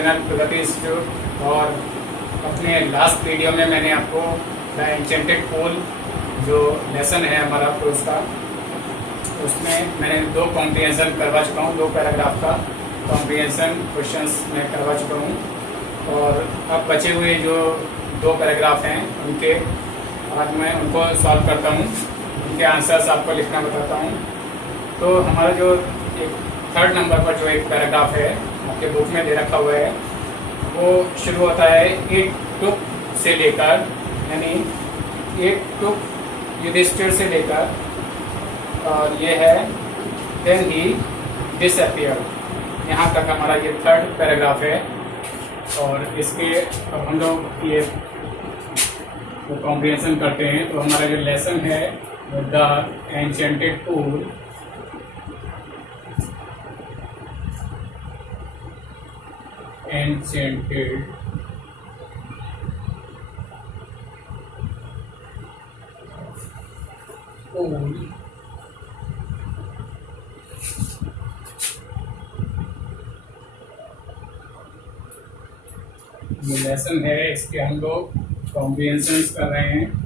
Channel प्रगति institute. और अपने last video में मैंने आपको द एन्चेंटेड पूल जो लेसन है हमारा कोर्स का, उसमें मैंने 2 कॉम्प्रिहेंशन करवा चुका हूँ। 2 पैराग्राफ का कॉम्प्रिहेंशन क्वेश्चंस मैं करवा चुका हूँ। और अब बचे हुए जो 2 पैराग्राफ हैं उनके आज मैं उनको सॉल्व करता हूँ, उनके आंसर्स आपको लिखना बताता हूँ। तो हमारा जो एक 3rd नंबर पर जो एक पैराग्राफ है आपके बुक में दे रखा हुआ है, वो शुरू होता है इट टुक से लेकर, यानी इट टुक युधिष्ठिर से लेकर, और ये है देन ही डिसअपियर्ड। यहाँ तक हमारा ये 3rd पैराग्राफ है। और इसके अब हम लोग ये कॉम्प्रिहेंशन करते हैं। तो हमारा जो लेसन है the enchanted pool, enchanted pool जो लेसन है इसके हम लोग कॉम्प्रिहेंशन कर रहे हैं।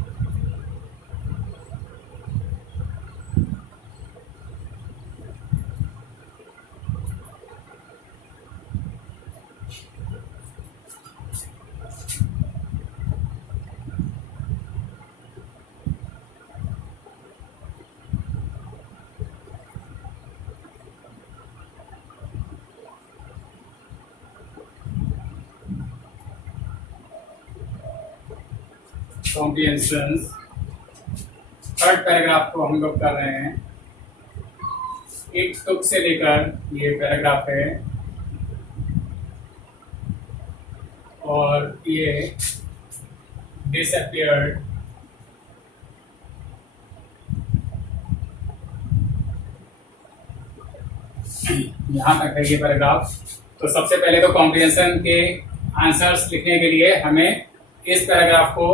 कॉम्प्रिहेंशन 3rd पैराग्राफ को हम लोग कर रहे हैं। एक टुक से लेकर ये पैराग्राफ है और ये डिसअपियर्ड यहाँ तक है ये पैराग्राफ। तो सबसे पहले तो कॉम्प्रिहेंशन के आंसर्स लिखने के लिए हमें इस पैराग्राफ को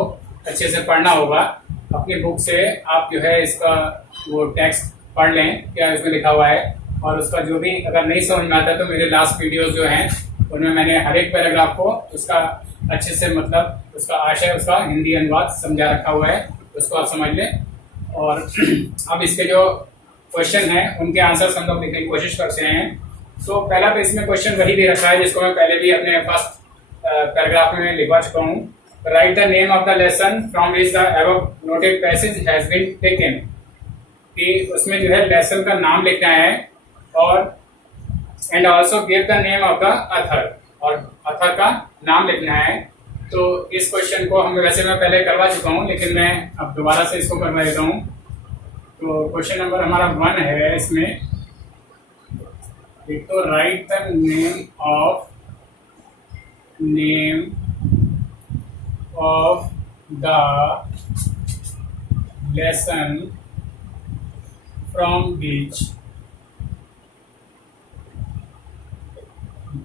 अच्छे से पढ़ना होगा। अपनी बुक से आप जो है इसका वो टेक्स्ट पढ़ लें, क्या इसमें लिखा हुआ है। और उसका जो भी अगर नहीं समझ में आता तो मेरे लास्ट वीडियोस जो हैं उनमें मैंने हर एक पैराग्राफ को उसका अच्छे से मतलब उसका आशय, उसका हिंदी अनुवाद समझा रखा हुआ है, उसको आप समझ लें। और अब इसके जो क्वेश्चन हैं उनके आंसर्स हम लोग लिखने की कोशिश करते हैं। तो पहला तो इसमें क्वेश्चन वही दे रखा है जिसको मैं पहले भी अपने फर्स्ट पैराग्राफ में लिखवा चुका हूँ। Write the name of the lesson from which the above noted passage has been taken. कि उसमें जो है लेसन का नाम लिखना है और and also give the name of the author, और ऑथर का नाम लिखना है। तो इस क्वेश्चन को हम वैसे मैं पहले करवा चुका हूँ, लेकिन मैं अब दोबारा से इसको करवा देता हूँ। तो क्वेश्चन नंबर हमारा 1 है इसमें। एक तो right the name of the lesson from which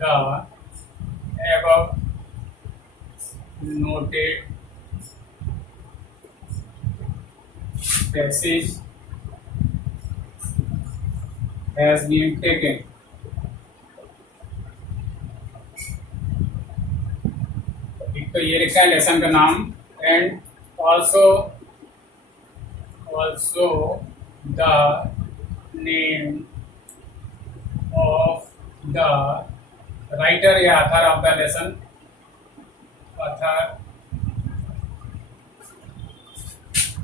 the above noted passage has been taken। एक तो ये लिखा है लेसन का नाम, and also the name of the writer या author of the lesson.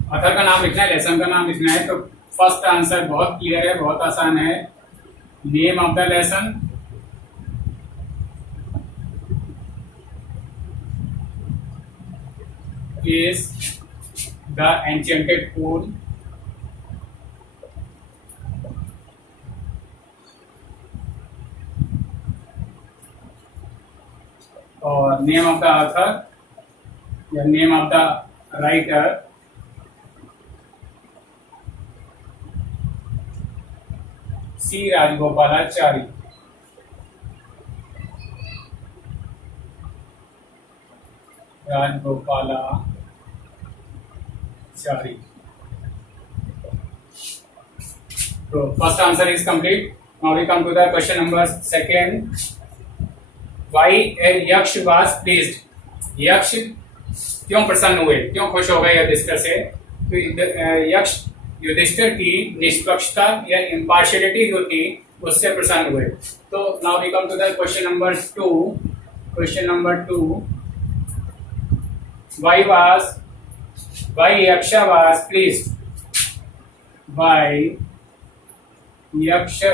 Author का नाम लिखना है, लेसन का नाम लिखना है। तो फर्स्ट आंसर बहुत क्लियर है, बहुत आसान है। Name of the lesson is the enchanted pool, और नेम ऑफ द ऑथर या name of the writer C Rajagopalachari. Rajagopalachari. So first answer is complete. Now we come to the question number 2. Y यक्ष was pleased, यक्ष क्यों प्रसन्न हुए, क्यों खुश हो गए युधिष्ठिर से? तो यक्ष युधिष्ठिर की निष्पक्षता या इम्पार्शियलिटी जो थी उससे प्रसन्न हुए। तो now we come to the question number 2। Question number 2, why yaksha was pleased, why yaksha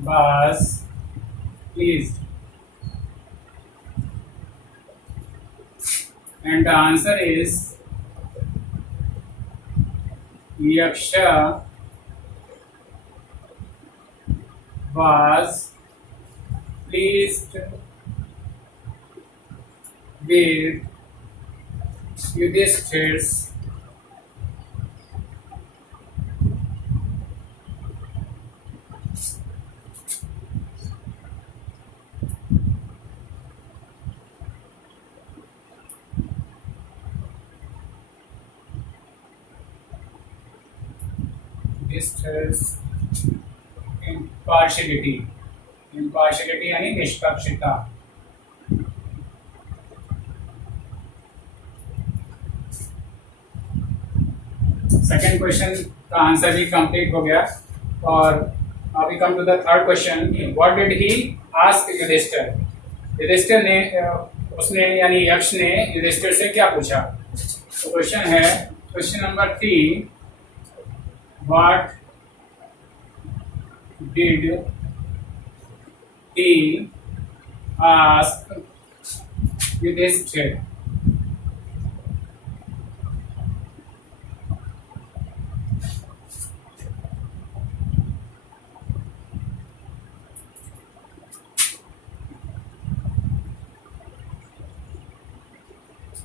was pleased, and the answer is yaksha was pleased with Yudhishthir's impartiality यानी निष्पक्षता। सेकेंड क्वेश्चन का आंसर भी कंप्लीट हो गया। और now we come to the third question, what did he ask Yudhishthir, Yudhishthir ने उसने यानी यक्ष ने युधिष्ठिर से क्या पूछा? तो क्वेश्चन है, question number 3, what did he ask Yudhishthir?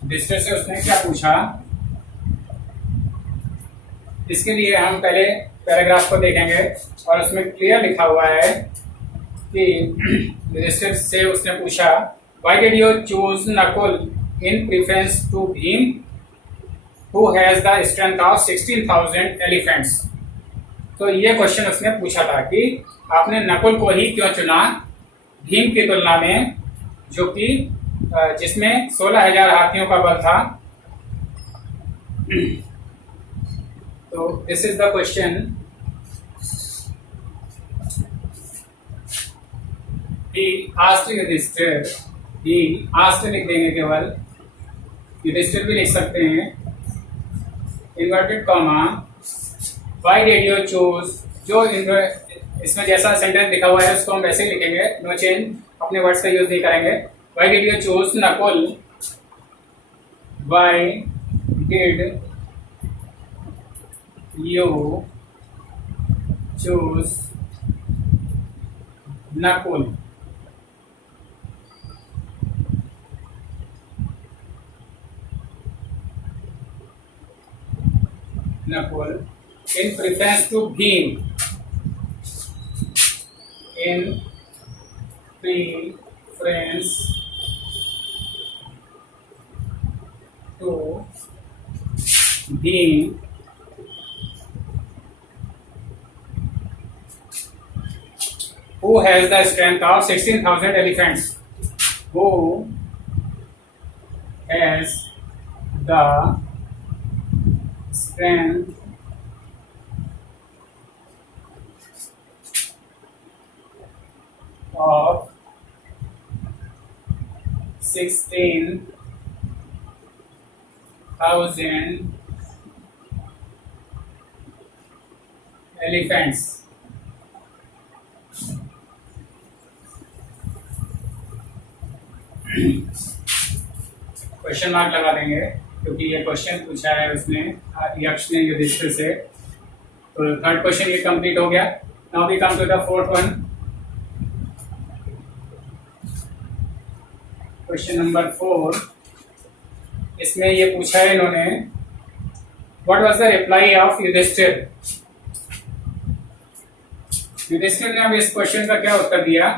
Yudhishthir से उसने क्या पूछा? इसके लिए हम पहले पैराग्राफ को देखेंगे और उसमें क्लियर लिखा हुआ है कि युधिष्ठिर से उसने पूछा, why did you choose Nakul in preference to Bhim who has the strength of 16,000 elephants. तो ये क्वेश्चन उसने पूछा था कि आपने नकुल को ही क्यों चुना भीम की तुलना में, जो कि जिसमें 16,000 हाथियों का बल था। तो this is the question. He asked Yudhishthir, he asked लिख देंगे केवल, युधिष्ठिर भी लिख सकते हैं, inverted comma, why did you choose, जो इसमें जैसा सेंटेंस लिखा हुआ है उसको हम वैसे ही लिखेंगे, नो चेंज, अपने वर्ड्स का यूज नहीं करेंगे। Why did you choose Nakul? Why did you choose Nakul? Nakul in preference to Bhim. In preference to Bhim, who has the strength of 16,000 elephants, who has the strength of 16,000 elephants। Question mark लगा देंगे क्योंकि ये question पूछा है उसने यक्ष ने युधिष्ठिर से। तो थर्ड क्वेश्चन ये कंप्लीट हो गया। Now we come to the fourth one. Question number 4, इसमें ये पूछा है इन्होंने, what was the reply of Yudhishthir. Yudhishthir ने अब इस क्वेश्चन का क्या उत्तर दिया,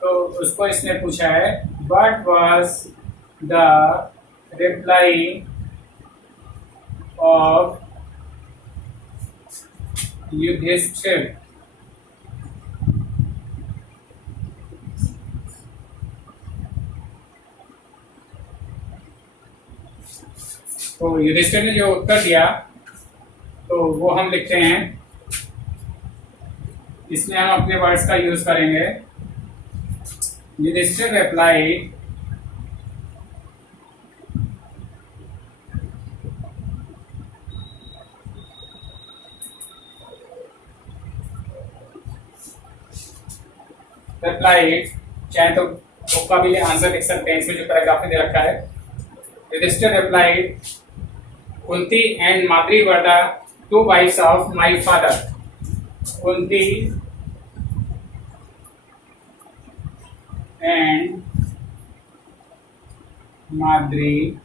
तो उसको इसने पूछा है, what was the reply of Yudhishthir. तो युधिष्ठिर ने जो उत्तर दिया तो वो हम लिखते हैं, इसमें हम अपने वर्ड्स का यूज करेंगे। युधिष्ठिर रिप्लाइड, चाहे तो बुक का भी आंसर लिख सकते हैं, इसमें जो पैराग्राफ में दे रखा है। Yudhishthir replied, Kunti and Madri were the two wives of my father. Kunti and Madri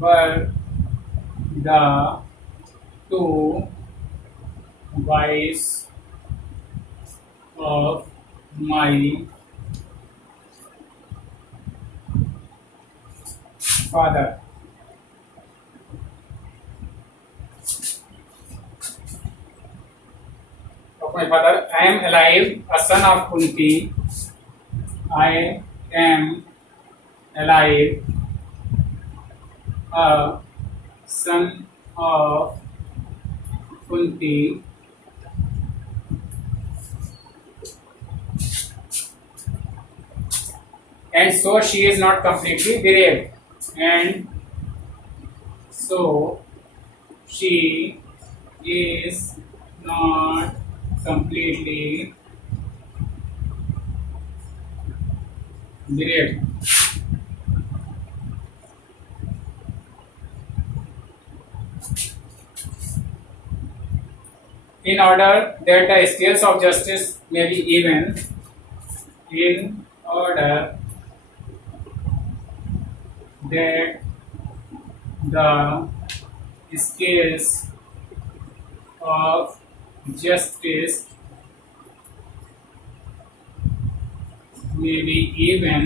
were the two wives of my father. Of my father, I am alive, a son of Kunti. I am alive, a son of Kunti. And so she is not completely bereaved. And so she is not completely bereaved. In order that the scales of justice may be even, in order that the scales of justice may be even,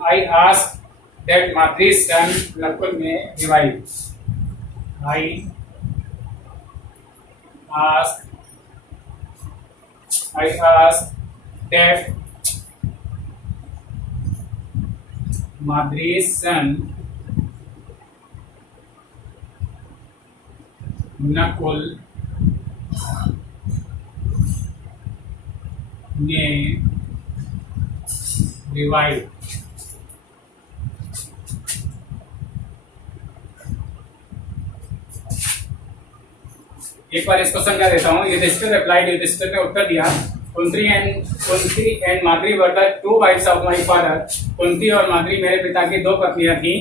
I ask that Madri's son Nakul may revive. I ask that Madri's son Nakul may revive. एक बार इसको समझा देता हूँ। Yudhishthir replied, Yudhishthir ने उत्तर दिया, Kunti and Madri were the two wives of my father. Kunti और माद्री मेरे पिता की दो पत्नियां थी।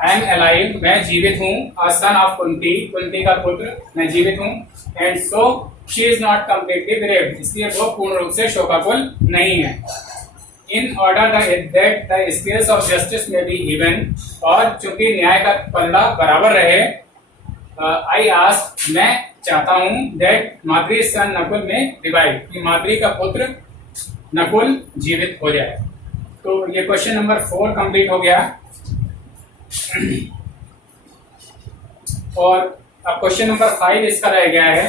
आई एम अलाइव, मैं जीवित हूँ। A son of Kunti, Kunti का पुत्र, मैं जीवित हूँ। And so she is not completely bereaved, इसलिए वो पूर्ण रूप से शोकाकुल नहीं है। In order that the scales of justice may be even, और चूंकि न्याय का पल्ला बराबर रहे, आई आस्क, मैं चाहता हूं, दैट माद्री सन नकुल में रिवाइव, कि माद्री का पुत्र नकुल जीवित हो जाए। तो ये क्वेश्चन नंबर 4 कंप्लीट हो गया। और अब क्वेश्चन नंबर 5 इसका रह गया है,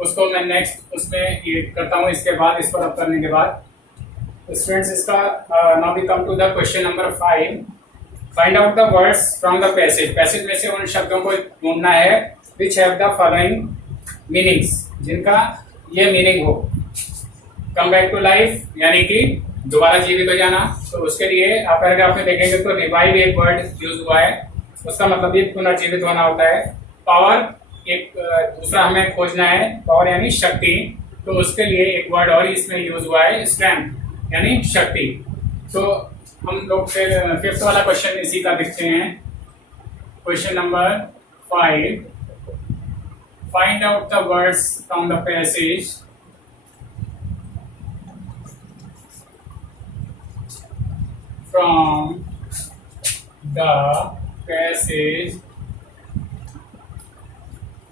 उसको मैं नेक्स्ट उसमें ये करता हूं, इसके बाद इसको रब करने के बाद। तो स्टूडेंट्स, इसका now we come to the question number 5। Find out the words from the passage. Passage में से उन शब्दों को ढूंढना है which have the following meanings, जिनका ये मीनिंग हो। कम बैक टू लाइफ, यानी कि दोबारा जीवित हो जाना। तो उसके लिए आप पैराग्राफ में देखेंगे तो रिवाइव एक वर्ड यूज हुआ है, उसका मतलब ये पुनर्जीवित होना होता है। पावर एक दूसरा हमें खोजना है, पावर यानी शक्ति, तो उसके लिए एक वर्ड और इसमें यूज हुआ है, स्ट्रेंथ यानी शक्ति। तो हम लोग फिर 5th वाला क्वेश्चन इसी का देखते हैं। Question number 5, find out the words from the passage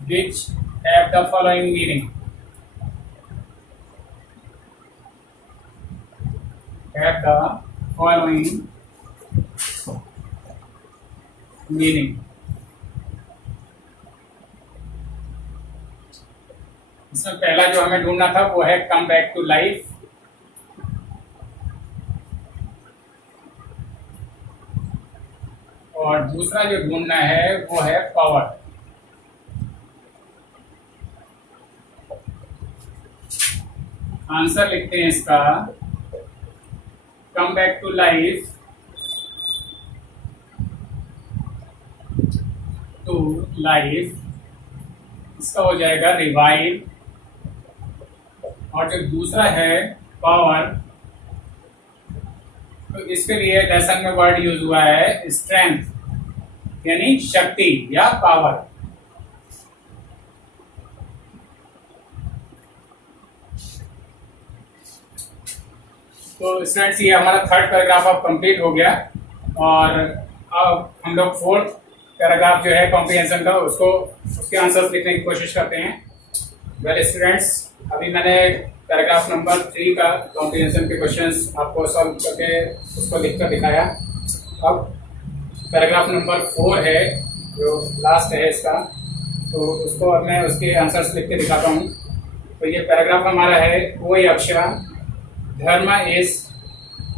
which have the following meaning. Have the following meaning. इसमें पहला जो हमें ढूंढना था वो है कम बैक टू लाइफ, और दूसरा जो ढूंढना है वो है पावर। आंसर लिखते हैं इसका, come back to life to life, इसका हो जाएगा रिवाइव। और जो दूसरा है पावर, तो इसके लिए लेसन में वर्ड यूज हुआ है स्ट्रेंथ, यानी शक्ति या पावर। तो स्टूडेंट्स ये हमारा थर्ड पैराग्राफ अब कंप्लीट हो गया, और अब हम लोग फोर्थ पैराग्राफ जो है कॉम्प्रिहेंशन का उसके आंसर्स लिखने की कोशिश करते हैं। वेल स्टूडेंट्स, अभी मैंने पैराग्राफ नंबर 3 का कॉम्प्रिहेंशन के क्वेश्चंस आपको सॉल्व करके उसको लिखकर दिखाया। अब पैराग्राफ नंबर 4 है जो लास्ट है इसका, तो उसको अब मैं उसके आंसर्स लिख के दिखाता हूँ। तो ये पैराग्राफ हमारा है कोई अक्षरा धर्म इस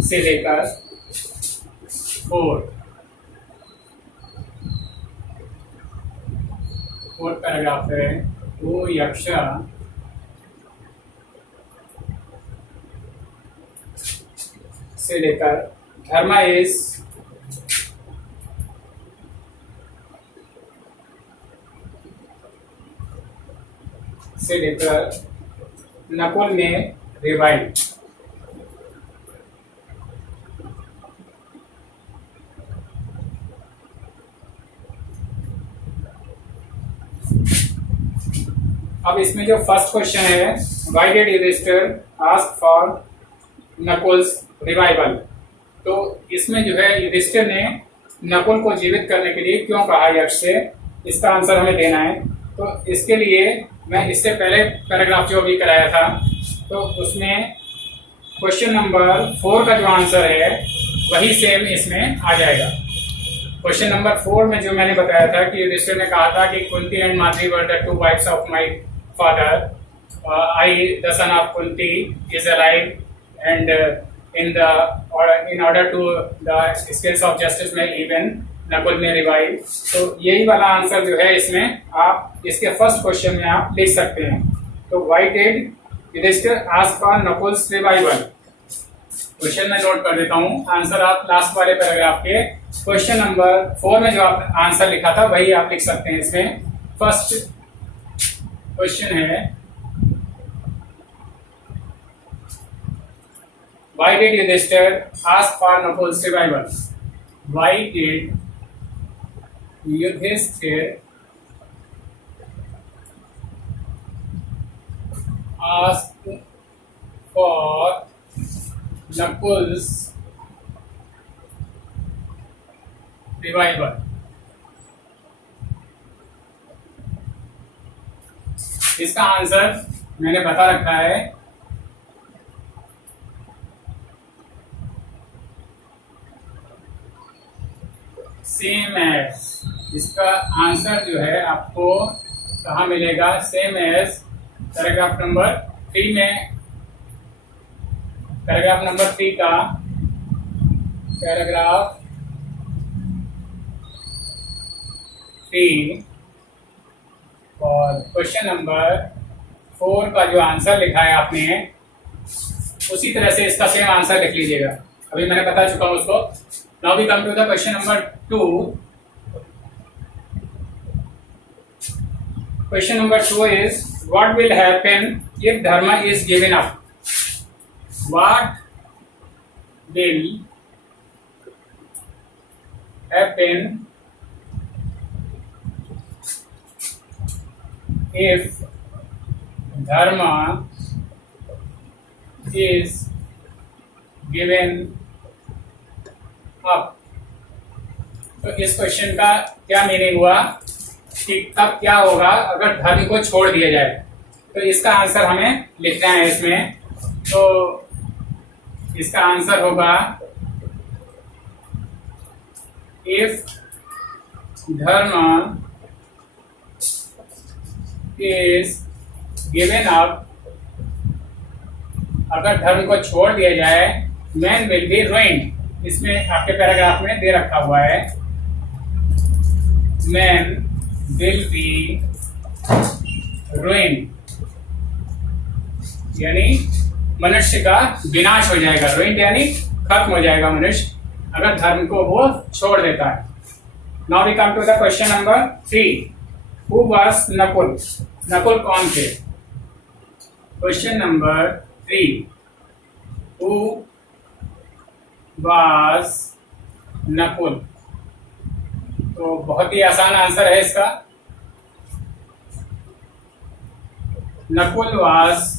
से लेकर 4 पैराग्राफ है वो यक्षा से लेकर धर्म इस से लेकर नकुल में रिवाइव। अब इसमें जो फर्स्ट क्वेश्चन है, why did Yudhishthir ask for Nakul's revival, तो इसमें जो है युधिष्ठिर ने नकुल को जीवित करने के लिए क्यों कहा यक्ष से, इसका आंसर हमें देना है। तो इसके लिए मैं इससे पहले पैराग्राफ जो अभी कराया था, तो उसमें क्वेश्चन नंबर 4 का जो आंसर है वही सेम इसमें आ जाएगा। क्वेश्चन नंबर 4 में जो मैंने बताया था कि युधिष्ठिर ने कहा था कि Kunti and Madri were the 2 wives of my father, I the son of Kunti is alive and in order to the scales of justice में even नकुल में रिवाइव। तो यही वाला आंसर जो है इसमें आप इसके फर्स्ट क्वेश्चन में आप लिख सकते हैं। तो why did Yudhishthir ask for Nakul's revival, question में नोट कर देता हूँ। आंसर आप लास्ट वाले पैराग्राफ के क्वेश्चन नंबर 4 में जो आप आंसर लिखा था वही आप लिख सकते हैं। इसमें फर्स्ट क्वेश्चन है, why did Yudhishthir ask for Nakul's revival? Why did Yudhishthir ask for Nakul's revival? इसका आंसर मैंने बता रखा है, सेम एज। इसका आंसर जो है आपको कहाँ मिलेगा, सेम एज पैराग्राफ नंबर 3 में, पैराग्राफ नंबर 3 का पैराग्राफ 3 और क्वेश्चन नंबर 4 का जो आंसर लिखा है आपने, उसी तरह से इसका सेम आंसर लिख लीजिएगा। अभी मैंने बता चुका हूं उसको। Now we come to the question number 2। Question number 2 is what will happen if dharma is given up. What will happen if dharma is given up। तो इस क्वेश्चन का क्या मीनिंग हुआ कि तब क्या होगा अगर धर्म को छोड़ दिया जाए। तो इसका आंसर हमें लिखना है इसमें। तो इसका आंसर होगा इफ धर्म is गिवन अप, अगर धर्म को छोड़ दिया जाए, मैन विल बी रुइन्ड। इसमें आपके पैराग्राफ में दे रखा हुआ है मैन विल बी रुइन्ड, यानी मनुष्य का विनाश हो जाएगा। रुइन्ड यानी खत्म हो जाएगा मनुष्य, अगर धर्म को वो छोड़ देता है। Now we come to the question number 3। Who was Nakul? Nakul कौन थे? Question number 3, who was Nakul? तो बहुत ही आसान आंसर है इसका। Nakul was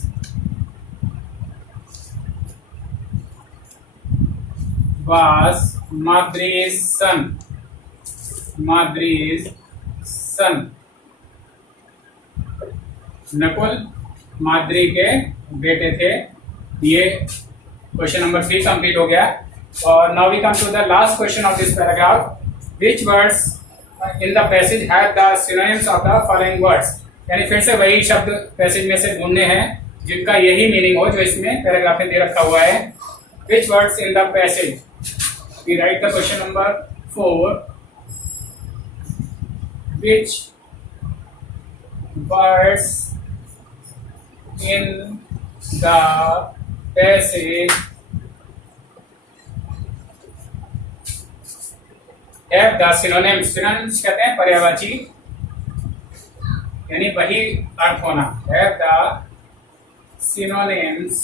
Madri's son. Madri's son. Nakul Madri के बेटे थे। ये क्वेश्चन नंबर 3 कंप्लीट हो गया। और now we come to the last question of this paragraph. Which words in the passage have the synonyms of the following words? यानी फिर से वही शब्द पैसेज में से ढूंढने हैं जिनका यही मीनिंग हो जो इसमें पैराग्राफ में दे रखा हुआ है। विच words in the passage? We write the question number 4. Which words in the passage have the synonyms? Synonyms कहते हैं पर्यायवाची, यानी वही अर्थ होना। Have the synonyms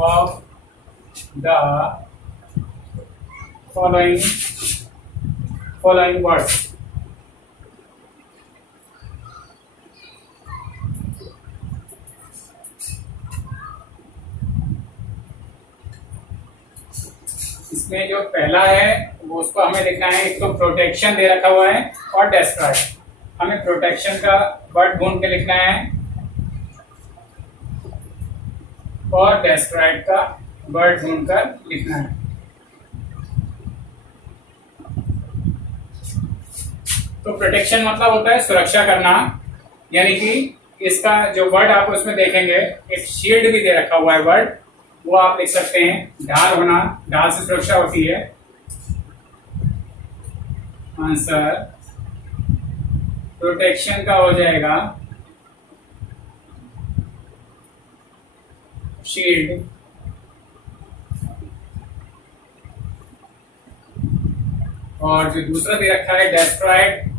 of the following words. इसमें जो पहला है वो उसको हमें लिखना है। एक तो प्रोटेक्शन दे रखा हुआ है और डिस्ट्रॉय। हमें प्रोटेक्शन का वर्ड ढूंढ के लिखना है और डिस्ट्रॉयड का वर्ड ढूंढकर लिखना है। तो प्रोटेक्शन मतलब होता है सुरक्षा करना, यानी कि इसका जो वर्ड आप उसमें देखेंगे, एक शील्ड भी दे रखा हुआ है वर्ड, वो आप लिख सकते हैं। ढाल होना, ढाल से सुरक्षा होती है। आंसर प्रोटेक्शन का हो जाएगा शील्ड। और जो दूसरा दे रखा है डेस्ट्रॉयड,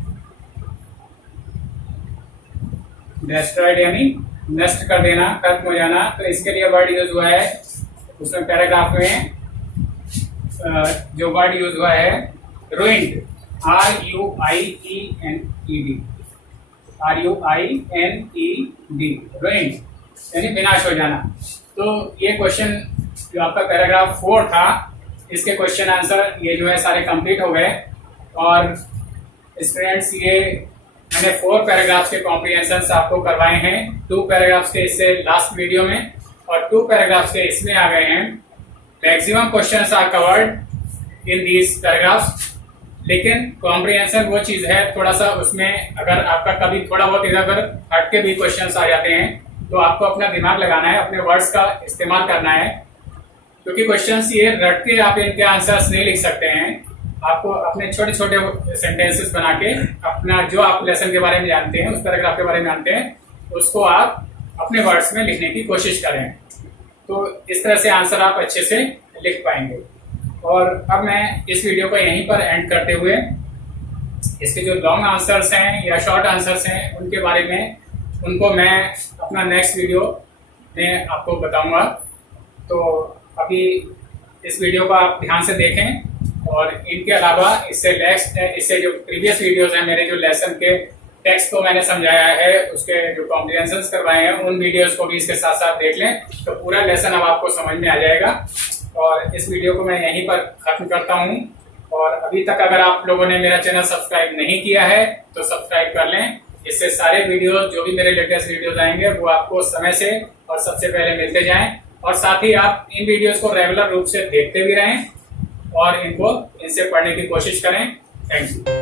डेस्ट्रॉयड यानी नष्ट कर देना, खत्म हो जाना। तो इसके लिए वर्ड यूज हुआ है उसमें पैराग्राफ में जो वर्ड यूज हुआ है रुइन्ड, RUINED, RUINED, रुइन्ड यानी विनाश हो जाना। तो ये क्वेश्चन जो आपका पैराग्राफ 4 था, इसके क्वेश्चन आंसर ये जो है सारे कंप्लीट हो गए। और स्टूडेंट्स, ये मैंने 4 पैराग्राफ्स के कॉम्प्रिहेंशंस आपको करवाए हैं। 2 पैराग्राफ्स के इससे लास्ट वीडियो में और 2 पैराग्राफ्स के इसमें आ गए हैं। Maximum questions are covered in these paragraphs, लेकिन कॉम्प्रिहेंशन वो चीज है थोड़ा सा, उसमें अगर आपका कभी थोड़ा बहुत इधर उधर हट के भी क्वेश्चंस आ जाते हैं तो आपको अपना दिमाग लगाना है, अपने वर्ड्स का इस्तेमाल करना है, क्योंकि क्वेश्चंस ये रट के आप इनके आंसर्स नहीं लिख सकते हैं। आपको अपने छोटे छोटे सेंटेंसेस बना के अपना जो आप लेसन के बारे में जानते हैं, उस पैराग्राफ के बारे में जानते हैं, उसको आप अपने वर्ड्स में लिखने की कोशिश करें। तो इस तरह से आंसर आप अच्छे से लिख पाएंगे। और अब मैं इस वीडियो को यहीं पर एंड करते हुए इसके जो लॉन्ग आंसर्स हैं या शॉर्ट आंसर्स हैं उनके बारे में, उनको मैं अपना नेक्स्ट वीडियो में आपको बताऊंगा। तो अभी इस वीडियो को आप ध्यान से देखें। और इनके अलावा इससे जो प्रीवियस वीडियोस हैं, मेरे जो लेसन के टेक्स्ट को मैंने समझाया है, उसके जो कॉम्प्रिहेंशंस करवाए हैं, उन वीडियोस को भी इसके साथ साथ देख लें, तो पूरा लेसन अब आपको समझ में आ जाएगा। और इस वीडियो को मैं यहीं पर खत्म करता हूं। और अभी तक अगर आप लोगों ने मेरा चैनल सब्सक्राइब नहीं किया है तो सब्सक्राइब कर लें। इससे सारे वीडियो जो भी मेरे लेटेस्ट वीडियोस आएंगे वो आपको समय से और सबसे पहले मिलते जाएं। और साथ ही आप इन वीडियोस को रेगुलर रूप से देखते भी रहें और इनसे पढ़ने की कोशिश करें। Thank you.